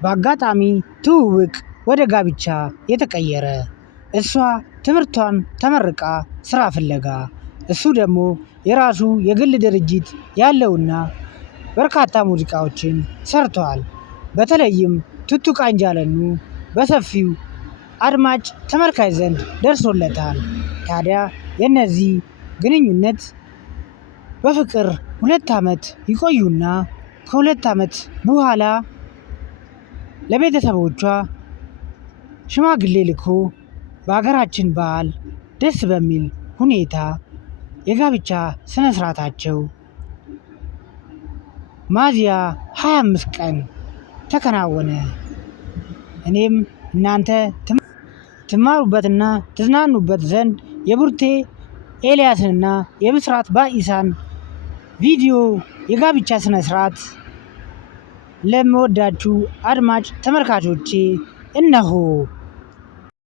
በአጋጣሚ ትውውቅ ወደ ጋብቻ የተቀየረ። እሷ ትምህርቷን ተመርቃ ስራ ፍለጋ፣ እሱ ደግሞ የራሱ የግል ድርጅት ያለውና በርካታ ሙዚቃዎችን ሰርተዋል። በተለይም ቱቱ ቃንጃለኑ በሰፊው አድማጭ ተመልካች ዘንድ ደርሶለታል። ታዲያ የነዚህ ግንኙነት በፍቅር 2 ዓመት ይቆዩና ከ2 ዓመት በኋላ ለቤተሰቦቿ ሽማግሌ ልኮ በሀገራችን ባህል ደስ በሚል ሁኔታ የጋብቻ ስነ ስርዓታቸው ሚያዝያ 25 ቀን ተከናወነ። እኔም እናንተ ትማሩበትና ትዝናኑበት ዘንድ የቡርቴ ኤልያስንና የብስራት ባኢሳን ቪዲዮ የጋብቻ ስነ ስርዓት ለምወዳችሁ አድማጭ ተመልካቾቼ እነሆ።